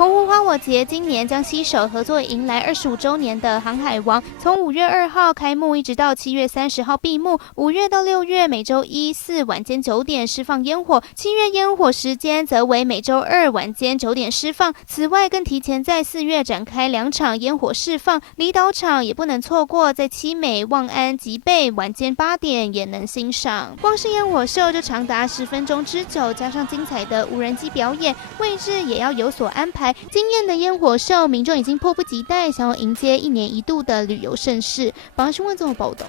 澎湖花火节今年将携手合作迎来25周年的航海王，从5月2号开幕，一直到7月30号闭幕。5月到6月每周1、4晚间9点释放烟火，7月烟火时间则为每周2晚间9点释放。此外，更提前在4月展开2场烟火释放，离岛场也不能错过，在七美、望安、吉贝晚间8点也能欣赏。光是烟火秀就长达10分钟之久，加上精彩的无人机表演，位置也要有所安排。惊艳的烟火秀，民众已经迫不及待想要迎接1年1度的旅游盛事。宝安新闻综合报道。